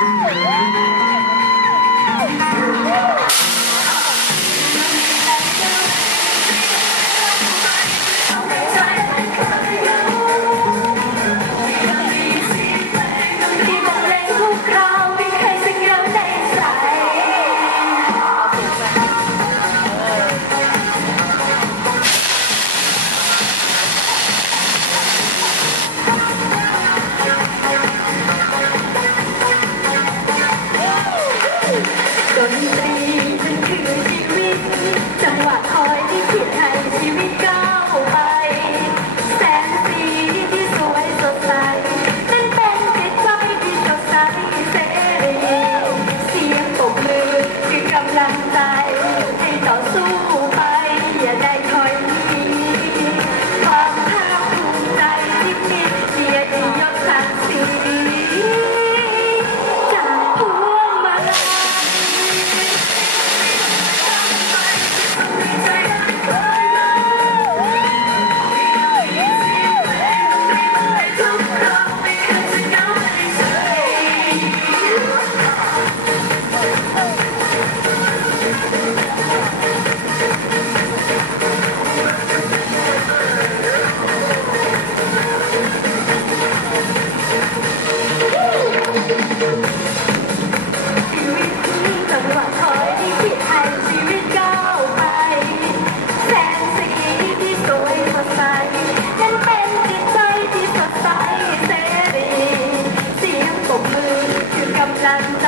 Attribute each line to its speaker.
Speaker 1: Yeah! นตรีฉันคือชีวิต จังหวะคอยที่คิดให้ชีวิต 三三。